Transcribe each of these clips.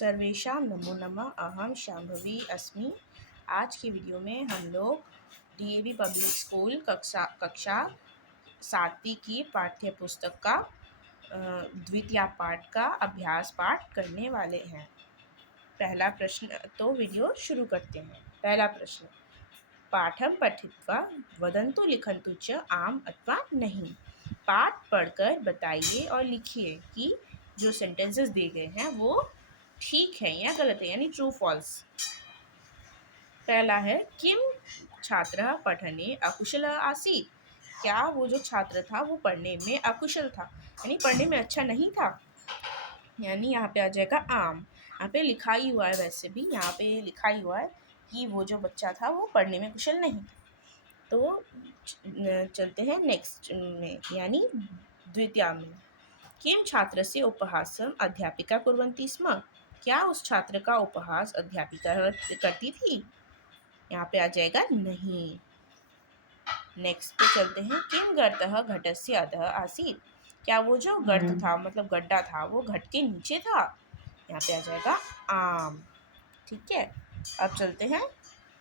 सर्वेषां नमो नमः। अहम शांभवी अस्मि। आज की वीडियो में हम लोग डीएवी पब्लिक स्कूल कक्षा 7वीं की पाठ्य पुस्तक का द्वितीय पाठ का अभ्यास पाठ करने वाले हैं। पहला प्रश्न, तो वीडियो शुरू करते हैं। पहला प्रश्न, पाठम पठित्वा वदन्तु लिखन्तु च आम अथवा नहीं। पाठ पढ़कर बताइए और लिखिए कि जो सेंटेंसेस दिए गए हैं वो ठीक है या गलत है, यानी ट्रू फॉल्स। पहला है, किम छात्र पठने अकुशल आसीत्। क्या वो जो छात्र था वो पढ़ने में अकुशल था, यानी पढ़ने में अच्छा नहीं था। यानी यहाँ पे आ जाएगा आम। यहाँ पे लिखा ही हुआ है, वैसे भी यहाँ पे लिखा ही हुआ है कि वो जो बच्चा था वो पढ़ने में कुशल नहीं था। तो चलते हैं नेक्स्ट में, यानी द्वितीय में। किम छात्रस्य उपहासम अध्यापिका कुर्वन्ति स्म। क्या उस छात्र का उपहास अध्यापिका करती थी। यहाँ पे आ जाएगा नहीं। नेक्स्ट पे चलते हैं, किम गर्तः घटस्य अधः आसीत्। क्या वो जो गर्त था, मतलब गड्ढा था, वो घट के नीचे था। यहाँ पे आ जाएगा आम। ठीक है, अब चलते हैं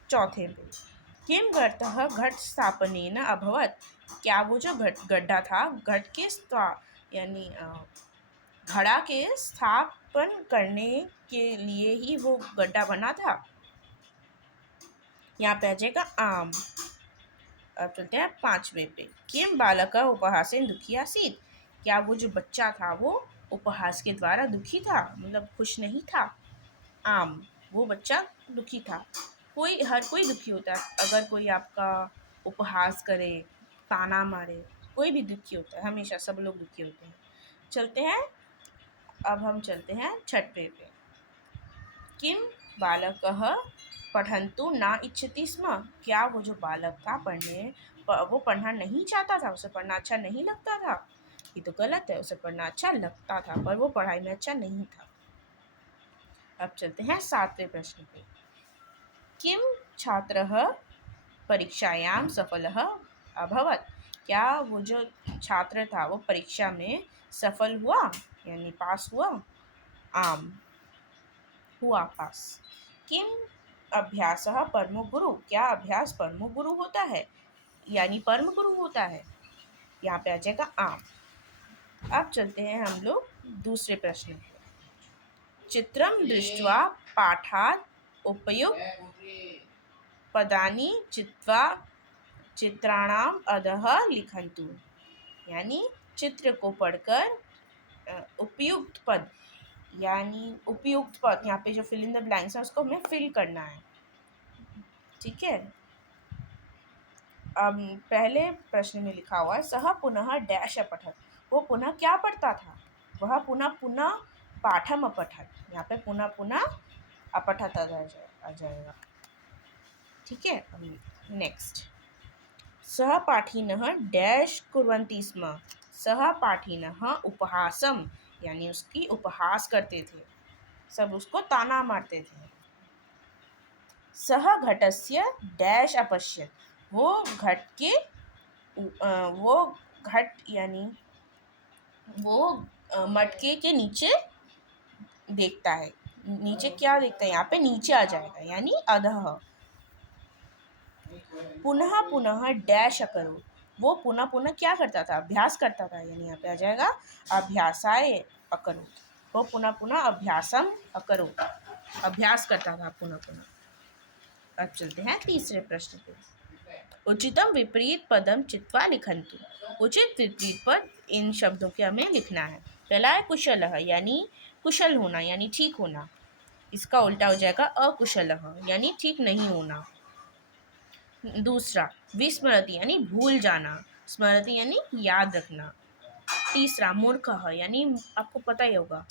चौथे पे। किम गर्तः घट स्थापनेन अभवत्। क्या वो जो गड्ढा था घट के यानी घड़ा के स्थापन करने के लिए ही वो गड्ढा बना था। यहाँ पे आ जाएगा आम। अब चलते हैं पांचवे पे। किम बालक उपहासेन दुखी आसीत्। क्या वो जो बच्चा था वो उपहास के द्वारा दुखी था, मतलब खुश नहीं था। आम, वो बच्चा दुखी था। हर कोई दुखी होता है, अगर कोई आपका उपहास करे, ताना मारे, कोई भी दुखी होता है, हमेशा सब लोग दुखी होते हैं। चलते हैं, अब हम चलते हैं छठवे पे। किम बालकः पठन्तु न इच्छति स्म। क्या वो जो बालक था वो पढ़ना नहीं चाहता था, उसे पढ़ना अच्छा नहीं लगता था। ये तो गलत है, उसे पढ़ना अच्छा लगता था पर वो पढ़ाई में अच्छा नहीं था। अब चलते हैं सातवें प्रश्न पे। किम छात्रः परीक्षायां सफलः अभवत्। क्या वो जो छात्र था वो परीक्षा में सफल हुआ, यानी पास हुआ। आम, हुआ पास। किम अभ्यासः परमो गुरु। क्या अभ्यास परमो गुरु होता है, यानी परम गुरु होता है। यहाँ पे आ जाएगा आम। अब चलते हैं हम लोग दूसरे प्रश्न पे। चित्रम दृष्ट्वा पाठात् उपयुक्त पदानि चित्वा चित्राणाम अधः लिखन्तु। यानी चित्र को पढ़कर उपयुक्त पद, यानी उपयुक्त पद, यहाँ पे जो फिल इन द ब्लैंक्स है उसको हमें फिल करना है। ठीक है, अब पहले प्रश्न में लिखा हुआ है, सह पुनः डैश अपठत। वो पुनः क्या पढ़ता था, वह पुनः पुनः पाठम अपठत। यहाँ पे पुनः पुनः अपठत आ जाएगा। ठीक है, नेक्स्ट। सहपाठिनः डैश कुर्वन्ति स्म। सहपाठिनः उपहासम, यानी उसकी उपहास करते थे, सब उसको ताना मारते थे। सह घटस्य डैश अपश्यत। वो घट यानी वो मटके के नीचे देखता है। नीचे क्या देखता है, यहाँ पे नीचे आ जाएगा, यानी अधः। पुनः पुनः डैश करो। वो पुनः पुनः क्या करता था, अभ्यास करता था, यानी यहाँ पे आ जाएगा अभ्यासाय अकरो। वो पुनः पुनः अभ्यासम अकरो, अभ्यास करता था पुनः पुनः। अब चलते हैं तीसरे प्रश्न पे। उचितम विपरीत पदम चित्वा लिखन्तु। उचित विपरीत पद इन शब्दों के हमें लिखना है। पहला है कुशलः, यानी कुशल होना, यानी ठीक होना। इसका उल्टा हो जाएगा अकुशलः, यानी ठीक नहीं होना। दूसरा विस्मरति, यानी भूल जाना। स्मरति यानी याद रखना। तीसरा मूर्खः, यानी आपको पता ही होगा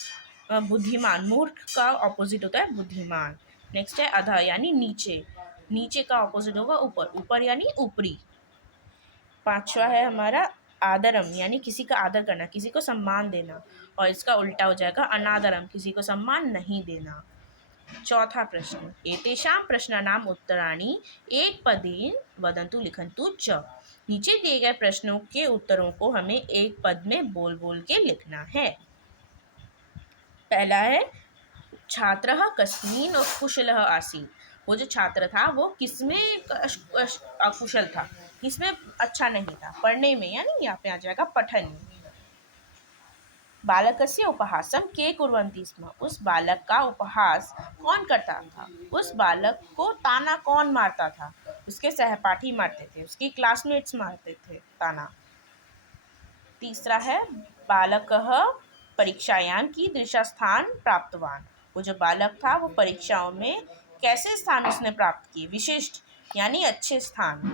बुद्धिमान। मूर्ख का ऑपोजिट होता है बुद्धिमान। नेक्स्ट है अधः, यानी नीचे। नीचे का ऑपोजिट होगा ऊपर। ऊपर यानी ऊपरी। पांचवा है हमारा आदरम, यानी किसी का आदर करना, किसी को सम्मान देना, और इसका उल्टा हो जाएगा अनादरम, किसी को सम्मान नहीं देना। चौथा प्रश्न, एतेषां प्रश्नानाम उत्तराणि एक पदेन वदन्तु लिखन्तु च। नीचे दिए गए प्रश्नों के उत्तरों को हमें एक पद में बोल बोल के लिखना है। पहला है छात्रः कस्मिन् कुशलः आसीत्। वो जो छात्र था वो किसमें अकुशल था, किसमें अच्छा नहीं था, पढ़ने में, यानी यहाँ पे आ जाएगा पठन में। बालकस्य उपहासं के कुर्वन्ति स्म। उस बालक का उपहास कौन करता था, उस बालक को ताना कौन मारता था, उसके सहपाठी मारते थे, उसके क्लासमेट्स मारते थे ताना। तीसरा है बालकः परीक्षायां कीदृशः स्थान प्राप्तवान। वो जो बालक था वो परीक्षाओं में कैसे स्थान उसने प्राप्त किए, विशिष्ट यानी अच्छे स्थान,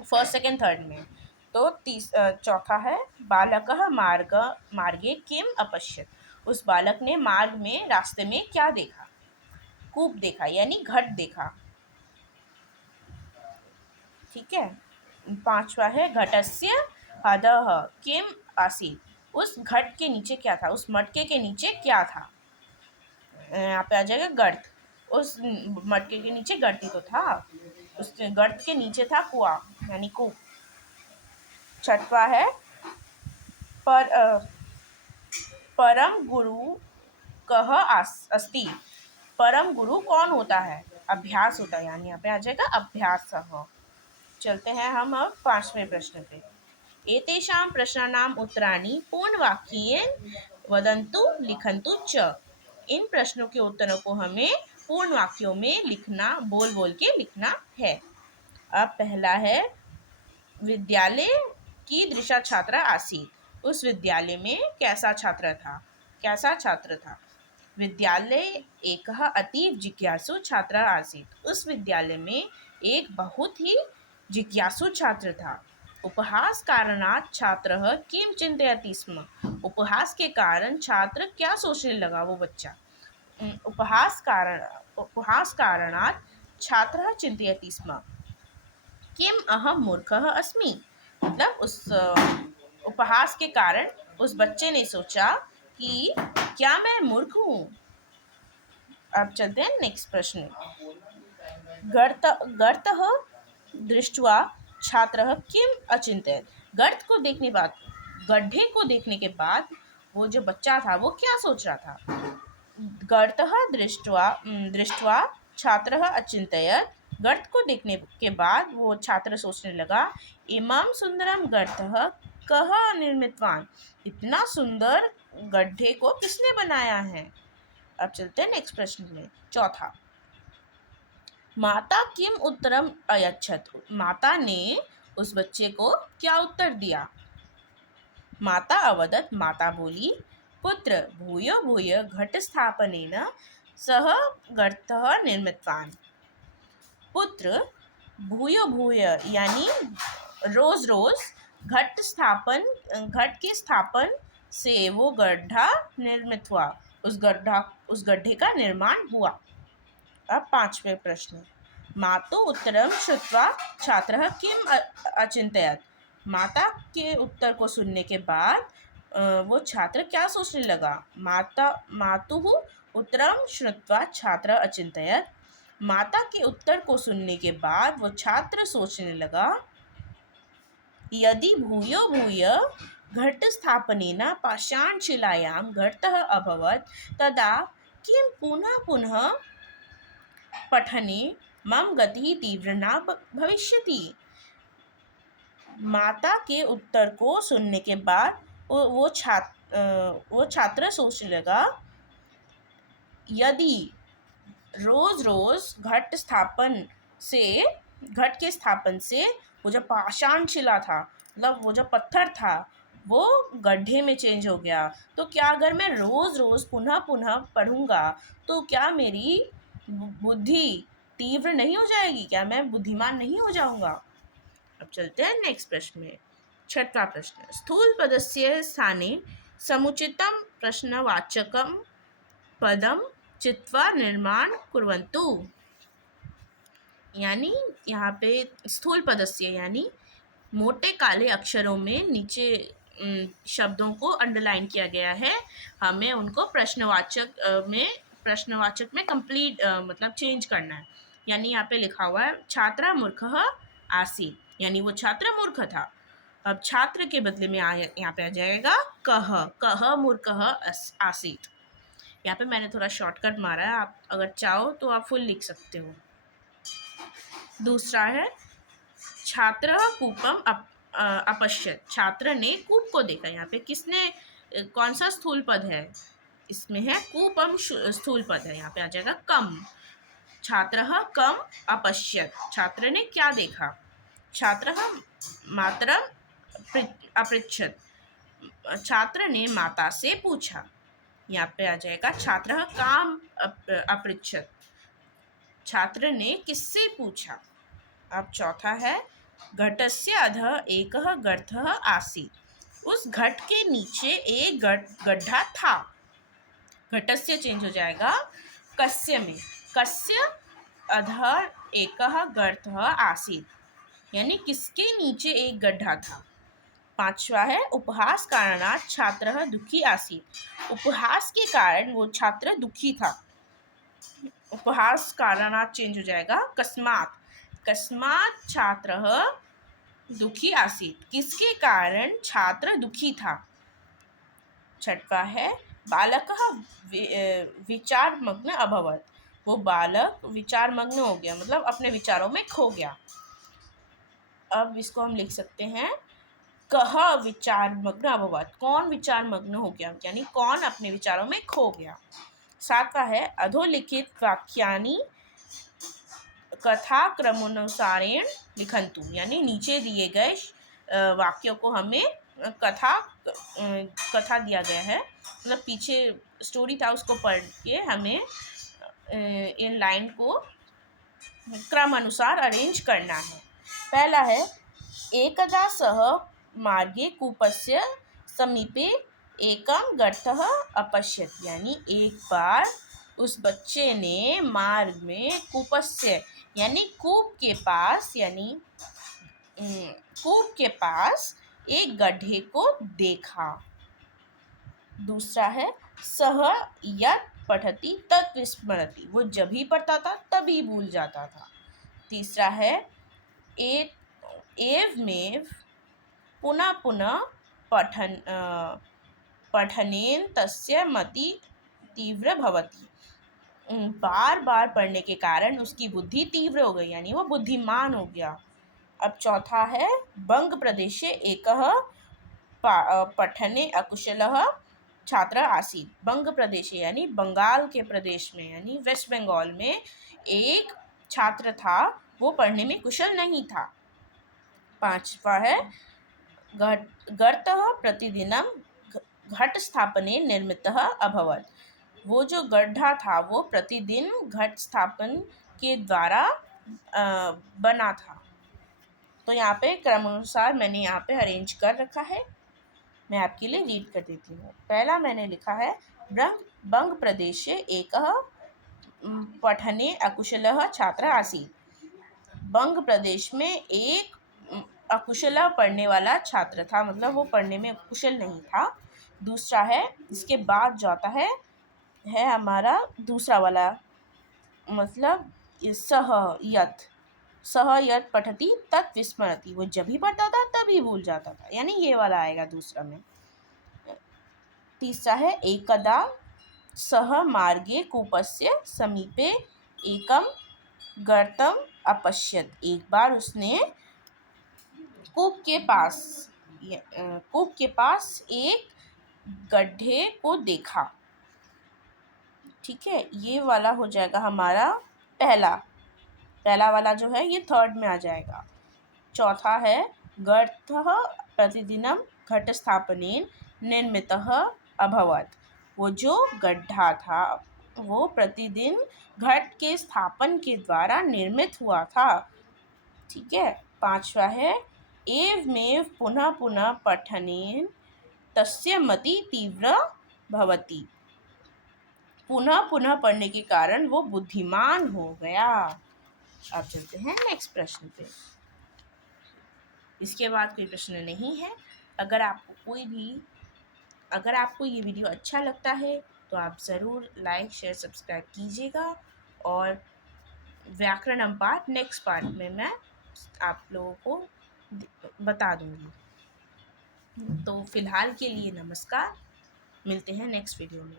फर्स्ट सेकंड थर्ड में। तो चौथा है बालकः मार्गे किम अपश्यत। उस बालक ने मार्ग में, रास्ते में क्या देखा, कूप देखा यानी घट देखा। ठीक है। पांचवा है घटस्य अधः किम आसीत्। उस घट के नीचे क्या था, उस मटके के नीचे क्या था, यहाँ पे आ जाएगा गर्त। उस मटके के नीचे गर्त ही तो था, उस गर्त के नीचे था कुआं यानी कूप। छठवा है परम गुरु कह अस्ति। परम गुरु कौन होता है, अभ्यास होता है, यानी यहाँ पे आ जाएगा अभ्यास। चलते हैं हम अब पांचवें प्रश्न पे। एतेषां प्रश्नानाम् उत्तराणि पूर्णवाक्येन वदन्तु लिखन्तु च। इन प्रश्नों के उत्तरों को हमें पूर्ण वाक्यों में लिखना, बोल बोल के लिखना है। अब पहला है विद्यालय कीदृशः छात्र आसीत्। उस विद्यालय में कैसा छात्र था, कैसा छात्र था। विद्यालय एकः अतीव जिज्ञासु छात्र आसीत्। उस विद्यालय में एक बहुत ही जिज्ञासु छात्र था। उपहास कारणात् छात्रः किं चिन्तयति स्म। उपहास के कारण छात्र क्या सोचने लगा, वो बच्चा। उपहास कारणात् छात्रः चिन्तयति स्म किम अहम मूर्खः अस्मि। मतलब उस उपहास के कारण उस बच्चे ने सोचा कि क्या मैं मूर्ख हूँ। अब चलते हैं नेक्स्ट प्रश्न। गर्तः दृष्ट्वा छात्रः किम अचिंत्यत। गर्त को देखने बाद, गड्ढे को देखने के बाद वो जो बच्चा था वो क्या सोच रहा था। गर्तः दृष्ट्वा छात्रः अचिंत्यत। गर्त को देखने के बाद वो छात्र सोचने लगा इमं सुंदरम गर्तः कः निर्मितवान। इतना सुंदर गड्ढे को किसने बनाया है। अब चलते हैं नेक्स्ट प्रश्न में, चौथा। माता किम उत्तरम अयच्छत। माता ने उस बच्चे को क्या उत्तर दिया। माता अवदत्। माता बोली पुत्र भूय भूय घट स्थापनेन सह गर्तः निर्मितवान। पुत्र भूय भूय यानी रोज रोज घट के स्थापन से वो गड्ढा निर्मित हुआ, उस गड्ढे का निर्माण हुआ। अब पांचवें प्रश्न। मातु उत्तरम श्रुत्वा छात्रः किम अचिंत्यत। माता के उत्तर को सुनने के बाद वो छात्र क्या सोचने लगा। मातुः उत्तरम श्रुत्वा छात्र अचिंत्यत। माता के उत्तर को सुनने के बाद वो छात्र सोचने लगा यदि भूयो भूय घट स्थापनेन पाषाणशिलायां घटः अभवत् तदा किं पुनः पुनः पठने मम गति तीव्र न भविष्यति। माता के उत्तर को सुनने के बाद वो छात्र सोचने लगा यदि रोज रोज घट के स्थापन से वो जो पाषाण शिला था, मतलब वो जो पत्थर था वो गड्ढे में चेंज हो गया, तो क्या अगर मैं रोज रोज पुनः पुनः पढ़ूंगा तो क्या मेरी बुद्धि तीव्र नहीं हो जाएगी, क्या मैं बुद्धिमान नहीं हो जाऊंगा। अब चलते हैं नेक्स्ट प्रश्न में, छठवां प्रश्न। स्थूल पदस्य स्थाने समुचितं प्रश्नवाचकं पदम चित्वा निर्माण कुर्वन्तु। यानी यहाँ पे स्थूल पदस्य यानी मोटे काले अक्षरों में नीचे शब्दों को अंडरलाइन किया गया है, हमें उनको प्रश्नवाचक में कंप्लीट मतलब चेंज करना है। यानी यहाँ पे लिखा हुआ है छात्रा मूर्खः आसीत्, यानी वो छात्र मूर्ख था। अब छात्र के बदले में यहाँ पे आ जाएगा कः मूर्खः आसीत्, यहाँ पे मैंने थोड़ा शॉर्टकट मारा है, आप अगर चाहो तो आप फुल लिख सकते हो। दूसरा है छात्र कूपम अपश्यत, छात्र ने कूप को देखा। यहाँ पे किसने कौन सा स्थूल पद है, इसमें है कूपम स्थूल पद है, यहाँ पे आ जाएगा कम। छात्र कम अपश्यत, छात्र ने क्या देखा। छात्र मातरम अपृच्छत, छात्र ने माता से पूछा। यहाँ पे आ जाएगा छात्र काम अपृच्छत, छात्र ने किससे पूछा। अब चौथा है घटस्य अधः एकः गर्तः आसीत्, उस घट के नीचे एक गड्ढा था। घटस्य चेंज हो जाएगा कस्य में, कस्य अधः एकः गर्तः आसीत्, यानी किसके नीचे एक गड्ढा था। पांचवा है उपहास कारणात् छात्रः दुखी आसीत्, उपहास के कारण वो छात्र दुखी था। उपहास कारणात् चेंज हो जाएगा कस्मात्, कस्मात् छात्रः दुखी आसीत्, किसके कारण छात्र दुखी था। छठवा है बालकः विचारमग्न अभवत्, वो बालक विचारमग्न हो गया, मतलब अपने विचारों में खो गया। अब इसको हम लिख सकते हैं कः विचारमग्न अभवत्, कौन विचारमग्न हो गया, यानी कौन अपने विचारों में खो गया। सातवां है अधोलिखित वाक्यानि कथा क्रमानुसारेण लिखन्तु, यानी नीचे दिए गए वाक्यों को हमें कथा दिया गया है, मतलब पीछे स्टोरी था उसको पढ़ के हमें इन लाइन को क्रम अनुसार अरेंज करना है। पहला है एकदा सः मार्गे कूपस्य समीपे एकं गर्तः अपश्यत्, यानी एक बार उस बच्चे ने मार्ग में कूपस्य यानी कूप के पास, यानी कूप के पास एक गड्ढे को देखा। दूसरा है सह यत् पठति तत् विस्मरति, वो जब भी पढ़ता था तभी भूल जाता था। तीसरा है एवमेव पुनः पुनः पठनेन तस्य मति तीव्र भवति, बार बार पढ़ने के कारण उसकी बुद्धि तीव्र हो गई, यानी वो बुद्धिमान हो गया। अब चौथा है बंग प्रदेशे एकः पठने अकुशलः छात्र आसीत्, बंग प्रदेश यानी बंगाल के प्रदेश में, यानी वेस्ट बंगाल में एक छात्र था, वो पढ़ने में कुशल नहीं था। पांचवा है गर्तः प्रतिदिनं घट स्थापने निर्मितः अभवत्, वो जो गड्ढा था वो प्रतिदिन घट स्थापन के द्वारा बना था। तो यहाँ पे क्रमानुसार मैंने यहाँ पे अरेंज कर रखा है, मैं आपके लिए रीड कर देती हूँ। पहला मैंने लिखा है बंग प्रदेशे एकः पठने अकुशलः छात्र आसीत्, बंग प्रदेश में एक अकुशल पढ़ने वाला छात्र था, मतलब वो पढ़ने में कुशल नहीं था। दूसरा है इसके बाद जाता है हमारा दूसरा वाला, मतलब सह यत् पठति तत् विस्मरति, वो जब भी पढ़ता था तभी भूल जाता था, यानी ये वाला आएगा दूसरा में। तीसरा है एकदा सह मार्गे कूपस्य समीपे एकम गर्तम अपश्यत, एक बार उसने कूप के पास एक गड्ढे को देखा। ठीक है, ये वाला हो जाएगा हमारा पहला वाला जो है ये थर्ड में आ जाएगा। चौथा है गर्तः प्रतिदिनं घट स्थापनेन निर्मितः अभवत्, वो जो गड्ढा था वो प्रतिदिन घट के स्थापन के द्वारा निर्मित हुआ था। ठीक है। पांचवा है एवमेव पुनः पुनः पठनेन तस्य मति तीव्र भवति, पुनः पुनः पढ़ने के कारण वो बुद्धिमान हो गया। अब चलते हैं नेक्स्ट प्रश्न पे। इसके बाद कोई प्रश्न नहीं है। अगर आपको ये वीडियो अच्छा लगता है तो आप ज़रूर लाइक शेयर सब्सक्राइब कीजिएगा, और व्याकरण पार्ट नेक्स्ट पार्ट में मैं आप लोगों को बता दूँगी। तो फिलहाल के लिए नमस्कार, मिलते हैं नेक्स्ट वीडियो में।